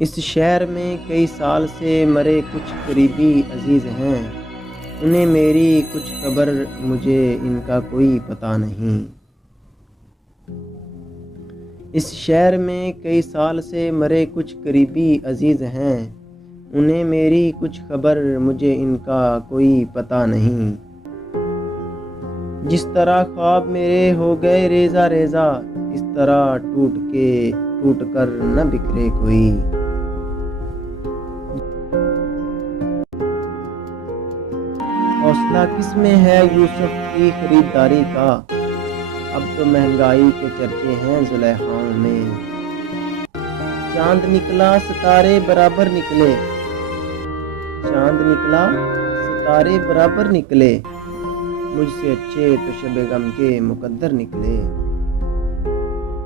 اس شہر میں کئی سال سے مرے کچھ قریبی عزیز ہیں، انہیں میری کچھ خبر، مجھے ان کا کوئی پتہ نہیں۔ اس شہر میں کئی سال سے مرے کچھ قریبی عزیز ہیں، انہیں میری کچھ خبر، مجھے ان کا کوئی پتہ نہیں۔ جس طرح خواب میرے ہو گئے ریزہ ریزہ، اس طرح ٹوٹ کر نہ بکھرے کوئی۔ حوصلہ کس میں ہے یوسف کی خریداری کا، اب تو مہنگائی کے چرچے ہیں زلیخاؤں میں۔ چاند نکلا ستارے برابر نکلے، چاند نکلا ستارے برابر نکلے، مجھ سے اچھے تو شب غم کے مقدر نکلے۔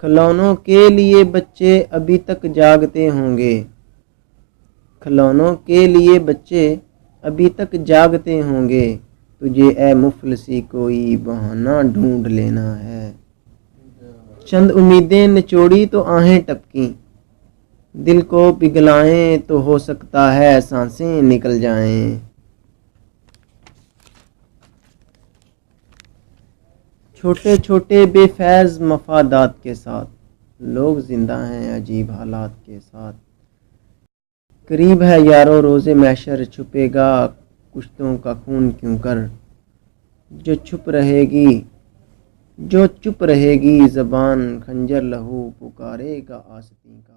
کھلونوں کے لیے بچے ابھی تک جاگتے ہوں گے، کھلونوں کے لیے بچے ابھی تک جاگتے ہوں گے، تجھے اے مفلسی کوئی بہانہ ڈھونڈ لینا ہے۔ چند امیدیں نچوڑی تو آہیں ٹپکیں، دل کو پگھلائیں تو ہو سکتا ہے سانسیں نکل جائیں۔ چھوٹے چھوٹے بے فیض مفادات کے ساتھ لوگ زندہ ہیں عجیب حالات کے ساتھ۔ قریب ہے یارو روز محشر، چھپے گا کشتوں کا خون کیوں کر، جو چپ رہے گی زبان خنجر لہو پکارے گا آستین کا۔